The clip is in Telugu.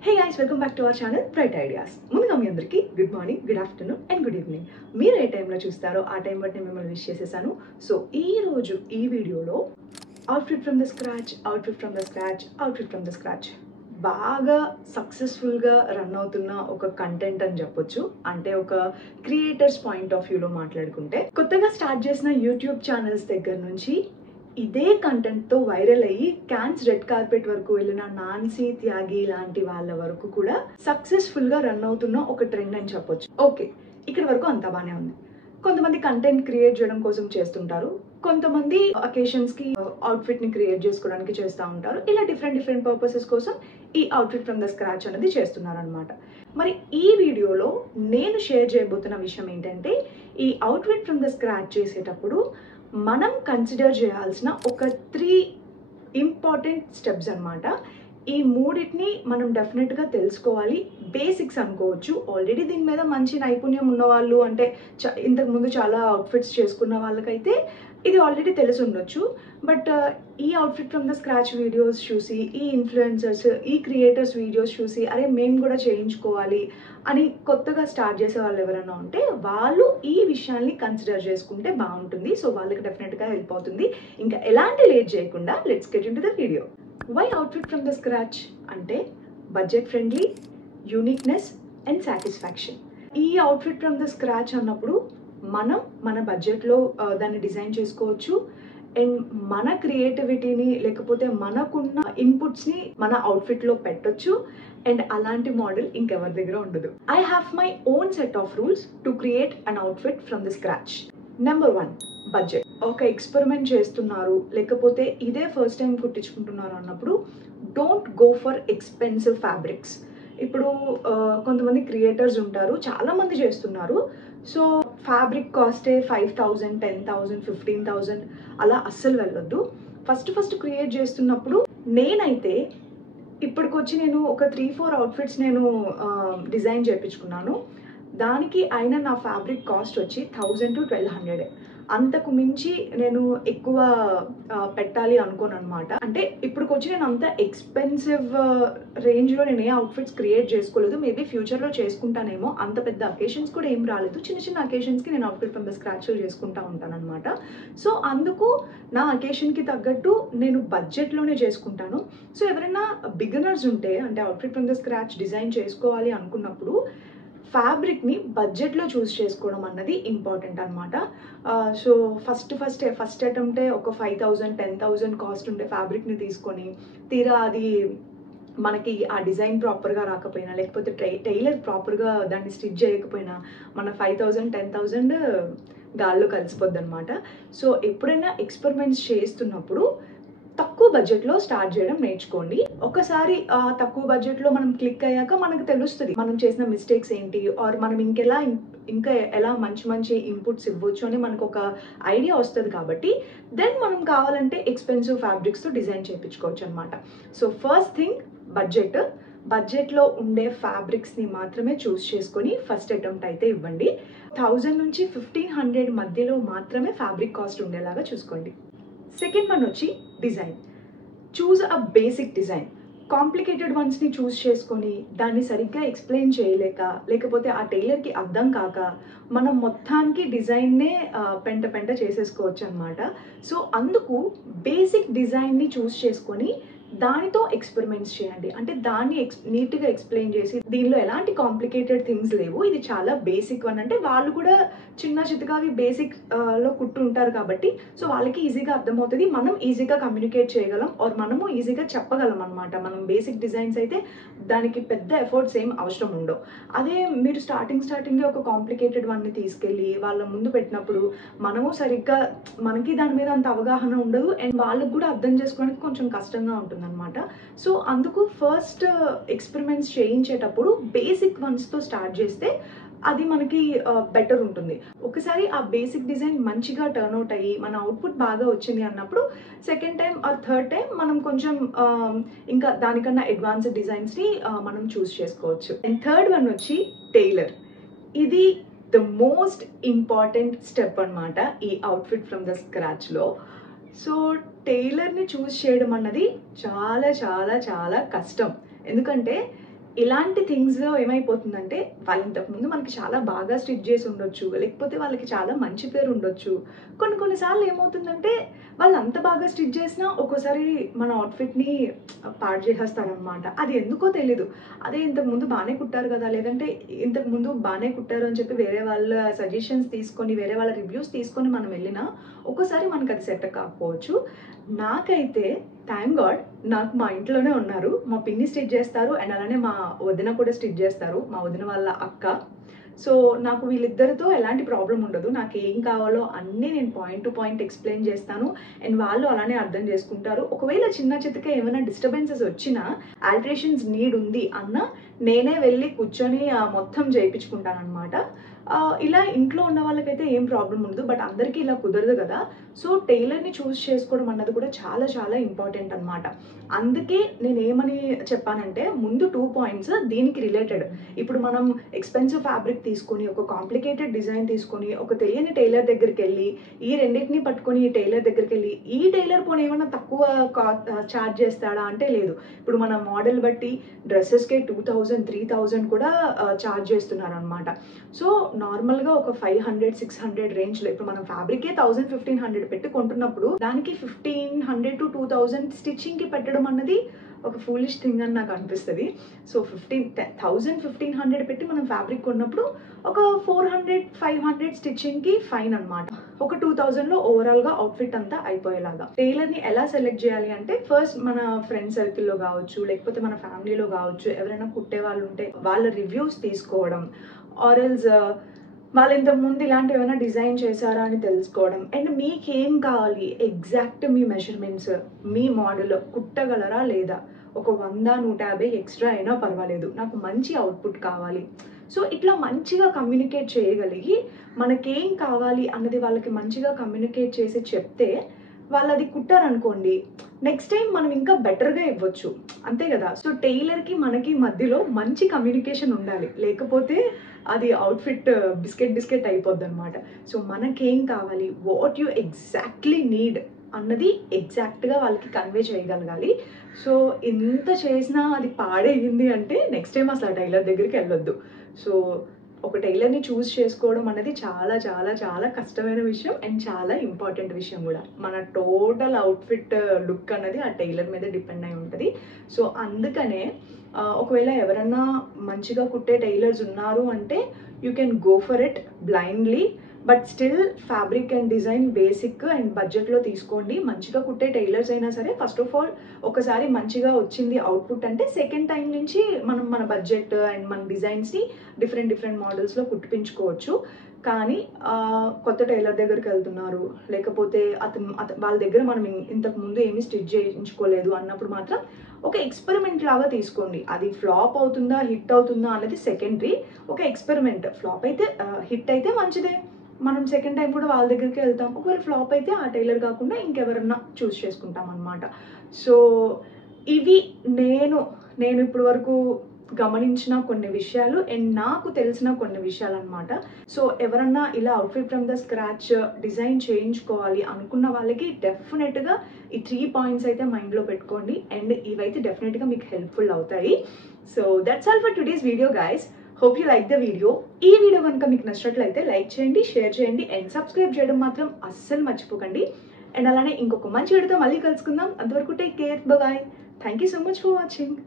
Hey guys, welcome back to our channel Bright Ideas. ముందుగా మీ అందరికీ good morning, good afternoon and good evening. మీరు ఏ టైంలో చూస్తారో ఆ టైం బట్టి మిమ్మల్ని విష్ చేసేసాను. సో ఈ రోజు ఈ వీడియోలో అవుట్ఫిట్ ఫ్రమ్ ద స్క్రాచ్ బాగా సక్సెస్ఫుల్గా రన్ అవుతున్న ఒక కంటెంట్ అని చెప్పొచ్చు. అంటే ఒక క్రియేటర్స్ పాయింట్ ఆఫ్ వ్యూలో మాట్లాడుకుంటే, కొత్తగా స్టార్ట్ చేసిన యూట్యూబ్ ఛానల్స్ దగ్గర నుంచి ఇదే కంటెంట్తో వైరల్ అయ్యి క్యాన్స్ రెడ్ కార్పెట్ వరకు వెళ్ళిన నాన్సీ త్యాగి లాంటి వాళ్ళ వరకు కూడా సక్సెస్ఫుల్గా రన్ అవుతున్న ఒక ట్రెండ్ అని చెప్పొచ్చు. ఓకే, ఇక్కడ వరకు అంతా బాగానే ఉంది. కొంతమంది కంటెంట్ క్రియేట్ చేయడం కోసం చేస్తుంటారు, కొంతమంది అకేషన్స్కి అవుట్ఫిట్ని క్రియేట్ చేసుకోవడానికి చేస్తూ ఉంటారు. ఇలా డిఫరెంట్ పర్పసెస్ కోసం ఈ అవుట్ఫిట్ ఫ్రమ్ ద స్క్రాచ్ అనేది చేస్తున్నారు అనమాట. మరి ఈ వీడియోలో నేను షేర్ చేయబోతున్న విషయం ఏంటంటే, ఈ అవుట్ఫిట్ ఫ్రమ్ ద స్క్రాచ్ చేసేటప్పుడు మనం కన్సిడర్ చేయాల్సిన ఒక 3 ఇంపార్టెంట్ స్టెప్స్ అనమాట. ఈ మూడింటిని మనం డెఫినెట్గా తెలుసుకోవాలి. బేసిక్స్ అనుకోవచ్చు. ఆల్రెడీ దీని మీద మంచి నైపుణ్యం ఉన్నవాళ్ళు, అంటే ఇంతకుముందు చాలా అవుట్ఫిట్స్ చేసుకున్న వాళ్ళకైతే ఇది ఆల్రెడీ తెలిసి ఉండొచ్చు. బట్ ఈ outfit from the scratch videos చూసి, ఈ ఇన్ఫ్లుయెన్సర్స్, ఈ క్రియేటర్స్ వీడియోస్ చూసి అరే మేము కూడా చేయించుకోవాలి అని కొత్తగా స్టార్ట్ చేసే వాళ్ళు ఎవరైనా ఉంటే వాళ్ళు ఈ విషయాల్ని కన్సిడర్ చేసుకుంటే బాగుంటుంది. సో వాళ్ళకి డెఫినెట్గా హెల్ప్ అవుతుంది. ఇంకా ఎలాంటి లేట్ చేయకుండా let's get into the video. Why outfit from the scratch అంటే budget friendly, uniqueness and satisfaction. ఈ అవుట్ఫిట్ ఫ్రమ్ ద స్క్రాచ్ అన్నప్పుడు మనం మన బడ్జెట్లో దాన్ని డిజైన్ చేసుకోవచ్చు అండ్ మన క్రియేటివిటీని లేకపోతే మనకున్న ఇన్పుట్స్ని మన అవుట్ఫిట్లో పెట్టొచ్చు. అండ్ అలాంటి మోడల్ ఇంకెవరి దగ్గర ఉండదు. I have my own set of rules to create an outfit from the scratch. Number 1, budget. ఒక ఎక్స్పెరిమెంట్ చేస్తున్నారు లేకపోతే ఇదే ఫస్ట్ టైం కుట్టించుకుంటున్నారు అన్నప్పుడు don't go for expensive fabrics. ఇప్పుడు కొంతమంది క్రియేటర్స్ ఉంటారు, చాలామంది చేస్తున్నారు. సో ఫ్యాబ్రిక్ కాస్టే 5,000, 10,000, 15,000 అలా అస్సలు వెళ్ళొద్దు. ఫస్ట్ క్రియేట్ చేస్తున్నప్పుడు నేనైతే ఇప్పటికొచ్చి నేను ఒక 3-4 అవుట్ఫిట్స్ నేను డిజైన్ చేయించుకున్నాను. దానికి అయిన నా ఫ్యాబ్రిక్ కాస్ట్ వచ్చి 1000 to 1200. అంతకు మించి నేను ఎక్కువ పెట్టాలి అనుకోను అనమాట. అంటే ఇప్పటికొచ్చి నేను అంత ఎక్స్పెన్సివ్ రేంజ్లో నేను ఏ అవుట్ఫిట్స్ క్రియేట్ చేసుకోలేదు. మేబీ ఫ్యూచర్లో చేసుకుంటానేమో. అంత పెద్ద అకేషన్స్ కూడా ఏం రాలేదు. చిన్న అకేషన్స్కి నేను అవుట్ఫిట్ ఫ్రమ్ ద స్క్రాచ్లో చేసుకుంటా ఉంటాను అనమాట. సో అందుకు నా అకేషన్కి తగ్గట్టు నేను బడ్జెట్లోనే చేసుకుంటాను. సో ఎవరైనా బిగినర్స్ ఉంటే, అంటే outfit from the scratch design చేసుకోవాలి అనుకున్నప్పుడు ఫ్యాబ్రిక్ని బడ్జెట్లో చూస్ చేసుకోవడం అన్నది ఇంపార్టెంట్ అనమాట. సో ఫస్ట్ అటెంప్టే ఒక 5,000, 10,000 కాస్ట్ ఉండే ఫ్యాబ్రిక్ని తీసుకొని తీరా అది మనకి ఆ డిజైన్ ప్రాపర్గా రాకపోయినా లేకపోతే టైలర్ ప్రాపర్గా దాన్ని స్టిచ్ చేయకపోయినా మన 5,000, 10,000 గాల్లో కలిసిపోద్ది అనమాట. సో ఎప్పుడైనా ఎక్స్పెరిమెంట్స్ చేస్తున్నప్పుడు తక్కువ బడ్జెట్లో స్టార్ట్ చేయడం నేర్చుకోండి. ఒకసారి తక్కువ బడ్జెట్లో మనం క్లిక్ అయ్యాక మనకు తెలుస్తుంది మనం చేసిన మిస్టేక్స్ ఏంటి, ఆర్ మనం ఇంకా ఎలా మంచి ఇన్పుట్స్ ఇవ్వచ్చు అని మనకు ఒక ఐడియా వస్తుంది. కాబట్టి దెన్ మనం కావాలంటే ఎక్స్పెన్సివ్ ఫ్యాబ్రిక్స్తో డిజైన్ చేయించుకోవచ్చు అనమాట. సో ఫస్ట్ థింగ్ బడ్జెట్లో ఉండే ఫ్యాబ్రిక్స్ని మాత్రమే చూస్ చేసుకొని ఫస్ట్ అటెంప్ట్ అయితే ఇవ్వండి. 1000 నుంచి 1500 మధ్యలో మాత్రమే ఫ్యాబ్రిక్ కాస్ట్ ఉండేలాగా చూసుకోండి. సెకండ్ వన్ వచ్చి design. Choose a basic design. Complicated వన్స్ని చూస్ చేసుకొని దాన్ని సరిగ్గా ఎక్స్ప్లెయిన్ చేయలేక లేకపోతే ఆ టైలర్కి అర్థం కాక మనం మొత్తానికి డిజైన్నే పెంట చేసేసుకోవచ్చు అనమాట. సో అందుకు బేసిక్ డిజైన్ని చూస్ చేసుకొని దానితో ఎక్స్పెరిమెంట్స్ చేయండి. అంటే దాన్ని నీట్గా ఎక్స్ప్లెయిన్ చేసి దీనిలో ఎలాంటి కాంప్లికేటెడ్ థింగ్స్ లేవు, ఇది చాలా బేసిక్ వన్, అంటే వాళ్ళు కూడా చిన్న చితకావి బేసిక్ లో కుట్టుంటారు కాబట్టి సో వాళ్ళకి ఈజీగా అర్థమవుతుంది. మనం ఈజీగా కమ్యూనికేట్ చేయగలం, ఆర్ మనము ఈజీగా చెప్పగలం అనమాట. మనం బేసిక్ డిజైన్స్ అయితే దానికి పెద్ద ఎఫర్ట్స్ ఏం అవసరం ఉండవు. అదే మీరు స్టార్టింగ్ ఒక కాంప్లికేటెడ్ వన్ని తీసుకెళ్ళి వాళ్ళ ముందు పెట్టినప్పుడు మనకి దాని మీద అంత అవగాహన ఉండదు అండ్ వాళ్ళకి కూడా అర్థం చేసుకోవడానికి కొంచెం కష్టంగా ఉంటుంది అనమాట. సో అందుకు ఫస్ట్ ఎక్స్పెరిమెంట్స్ చేయించేటప్పుడు బేసిక్ వన్స్తో స్టార్ట్ చేస్తే అది మనకి బెటర్ ఉంటుంది. ఒకసారి ఆ బేసిక్ డిజైన్ మంచిగా టర్న్అవుట్ అయ్యి మన అవుట్పుట్ బాగా వచ్చింది అన్నప్పుడు second time or third time మనం కొంచెం ఇంకా దానికన్నా అడ్వాన్స్డ్ డిజైన్స్ని మనం చూస్ చేసుకోవచ్చు. అండ్ థర్డ్ వన్ వచ్చి టైలర్. ఇది ద మోస్ట్ ఇంపార్టెంట్ స్టెప్ అనమాట ఈ అవుట్ఫిట్ ఫ్రమ్ ద స్క్రాచ్లో. సో టైలర్ని చూస్ చేయడం అన్నది చాలా చాలా చాలా కష్టం. ఎందుకంటే ఇలాంటి థింగ్స్లో ఏమైపోతుందంటే వాళ్ళు ఇంతకుముందు మనకి చాలా బాగా స్టిచ్ చేసి ఉండొచ్చు, లేకపోతే వాళ్ళకి చాలా మంచి పేరు ఉండొచ్చు. కొన్నిసార్లు ఏమవుతుందంటే వాళ్ళు అంత బాగా స్టిచ్ చేసినా ఒక్కోసారి మన అవుట్ఫిట్ని పాడు చేసేస్తారనమాట. అది ఎందుకో తెలీదు. అదే ఇంతకుముందు బాగానే కుట్టారు కదా, లేదంటే ఇంతకుముందు బాగానే కుట్టారు అని చెప్పి వేరే వాళ్ళ సజెషన్స్ తీసుకొని, వేరే వాళ్ళ రివ్యూస్ తీసుకొని మనం వెళ్ళినా ఒక్కోసారి మనకు అది సెట్ కాకపోవచ్చు. నాకైతే థ్యాంక్ గాడ్ నాకు మా ఇంట్లోనే ఉన్నారు. మా పిన్ని స్టిచ్ చేస్తారు అండ్ అలానే మా వదిన కూడా స్టిచ్ చేస్తారు, మా వదిన వాళ్ళ అక్క. సో నాకు వీళ్ళిద్దరితో ఎలాంటి ప్రాబ్లం ఉండదు. నాకు ఏం కావాలో అన్నీ నేను పాయింట్ టు పాయింట్ ఎక్స్ప్లెయిన్ చేస్తాను అండ్ వాళ్ళు అలానే అర్థం చేసుకుంటారు. ఒకవేళ చిన్న చితక ఏమైనా డిస్టర్బెన్సెస్ వచ్చినా, ఆల్టరేషన్స్ నీడ్ ఉంది అన్న నేనే వెళ్ళి కూర్చొని మొత్తం చేయించుకుంటాను అనమాట. ఇలా ఇంట్లో ఉన్న వాళ్ళకైతే ఏం ప్రాబ్లం ఉండదు, బట్ అందరికీ ఇలా కుదరదు కదా. సో టైలర్ని చూస్ చేసుకోవడం అన్నది కూడా చాలా చాలా ఇంపార్టెంట్ అనమాట. అందుకే నేను ఏమని చెప్పానంటే ముందు 2 పాయింట్స్ దీనికి రిలేటెడ్. ఇప్పుడు మనం ఎక్స్పెన్సివ్ ఫ్యాబ్రిక్ తీసుకొని, ఒక కాంప్లికేటెడ్ డిజైన్ తీసుకొని, ఒక తెలియని టైలర్ దగ్గరికి వెళ్ళి, ఈ రెండింటిని పట్టుకొని ఈ టైలర్ దగ్గరికి వెళ్ళి, ఈ టైలర్ పోనీ ఏమన్నా తక్కువ ఛార్జ్ చేస్తాడా అంటే లేదు. ఇప్పుడు మన మోడల్ బట్టి డ్రెస్సెస్కే 2000, 3000 కూడా ఛార్జ్ చేస్తున్నారు అనమాట. సో నార్మల్గా ఒక 500, 600 రేంజ్లో, ఇప్పుడు మనం ఫ్యాబ్రికే 1000, 1500 పెట్టి కొంటున్నప్పుడు దానికి 1500 to 2000 స్టిచ్చింగ్కి పెట్టడం అన్నది ఒక ఫూలిష్ థింగ్ అని నాకు అనిపిస్తుంది. సో 1000, 1500 పెట్టి మనం ఫ్యాబ్రిక్ కొన్నప్పుడు ఒక 400, 500 స్టిచ్చింగ్కి ఫైన్ అనమాట. ఒక 2000లో ఓవరాల్గా అవుట్ఫిట్ అంతా అయిపోయేలాగా. టైలర్ని ఎలా సెలెక్ట్ చేయాలి అంటే ఫస్ట్ మన ఫ్రెండ్ సర్కిల్లో కావచ్చు, లేకపోతే మన ఫ్యామిలీలో కావచ్చు, ఎవరైనా కుట్టే వాళ్ళు ఉంటే వాళ్ళ రివ్యూస్ తీసుకోవడం, ఆర్ఎల్స్ వాళ్ళు ఇంతకుముందు ఇలాంటి ఏమైనా డిజైన్ చేశారా అని తెలుసుకోవడం. అండ్ మీకేం కావాలి, ఎగ్జాక్ట్ మీ మెజర్మెంట్స్, మీ మోడల్ కుట్టగలరా లేదా, ఒక 100, 150 ఎక్స్ట్రా అయినా పర్వాలేదు, నాకు మంచి అవుట్పుట్ కావాలి. సో ఇట్లా మంచిగా కమ్యూనికేట్ చేయగలిగి మనకేం కావాలి అన్నది వాళ్ళకి మంచిగా కమ్యూనికేట్ చేసి చెప్తే వాళ్ళు అది కుట్టారనుకోండి, నెక్స్ట్ టైం మనం ఇంకా బెటర్గా ఇవ్వచ్చు, అంతే కదా. సో టైలర్కి మనకి మధ్యలో మంచి కమ్యూనికేషన్ ఉండాలి, లేకపోతే అది అవుట్ఫిట్ బిస్కెట్ అయిపోద్ది అనమాట. సో మనకేం కావాలి, వాట్ యు ఎగ్జాక్ట్లీ నీడ్ అన్నది ఎగ్జాక్ట్గా వాళ్ళకి కన్వే చేయగలగాలి. సో ఎంత చేసినా అది పాడైంది అంటే నెక్స్ట్ టైం అసలు ఆ టైలర్ దగ్గరికి వెళ్ళొద్దు. సో ఒక టైలర్ని చూస్ చేసుకోవడం అనేది చాలా చాలా చాలా కష్టమైన విషయం అండ్ చాలా ఇంపార్టెంట్ విషయం కూడా. మన టోటల్ అవుట్ఫిట్ లుక్ అన్నది ఆ టైలర్ మీద డిపెండ్ అయి ఉంటుంది. సో అందుకనే ఒకవేళ ఎవరన్నా మంచిగా కుట్టే టైలర్స్ ఉన్నారు అంటే you can go for it blindly, but still fabric and design basic and బడ్జెట్లో తీసుకోండి. మంచిగా కుట్టే టైలర్స్ అయినా సరే ఫస్ట్ ఆఫ్ ఆల్ ఒకసారి మంచిగా వచ్చింది అవుట్పుట్ అంటే సెకండ్ టైం నుంచి మనం మన బడ్జెట్ అండ్ మన డిజైన్స్ని డిఫరెంట్ మోడల్స్లో కుట్టించుకోవచ్చు. కానీ కొత్త టైలర్ దగ్గరికి వెళ్తున్నారు, లేకపోతే వాళ్ళ దగ్గర మనం ఇంతకు ముందు ఏమీ స్టిచ్ చేయించుకోలేదు అన్నప్పుడు మాత్రం ఒక ఎక్స్పెరిమెంట్ లాగా తీసుకోండి. అది ఫ్లాప్ అవుతుందా హిట్ అవుతుందా అనేది సెకండరీ. ఒక ఎక్స్పెరిమెంట్, ఫ్లాప్ అయితే హిట్ అయితే మంచిదే, మనం సెకండ్ టైం కూడా వాళ్ళ దగ్గరికి వెళ్తాం. ఒకవేళ ఫ్లాప్ అయితే ఆ టైలర్ కాకుండా ఇంకెవరన్నా చూస్ చేసుకుంటాం అనమాట. సో ఇవి నేను ఇప్పటి వరకు గమనించిన కొన్ని విషయాలు అండ్ నాకు తెలిసిన కొన్ని విషయాలు అనమాట. సో ఎవరన్నా ఇలా outfit from the scratch design చేయించుకోవాలి అనుకున్న వాళ్ళకి డెఫినెట్గా ఈ 3 పాయింట్స్ అయితే మైండ్లో పెట్టుకోండి అండ్ ఇవైతే డెఫినెట్గా మీకు హెల్ప్ఫుల్ అవుతాయి. So that's all for today's video guys. Hope you like the video. ఈ వీడియో కనుక మీకు నచ్చినట్లయితే లైక్ చేయండి, షేర్ చేయండి అండ్ సబ్స్క్రైబ్ చేయడం మాత్రం అస్సలు మర్చిపోకండి. అండ్ అలానే ఇంకొక మంచి వీడియోతో మళ్ళీ కలుసుకుందాం. అంతవరకు take care, bye. Thank you so much for watching.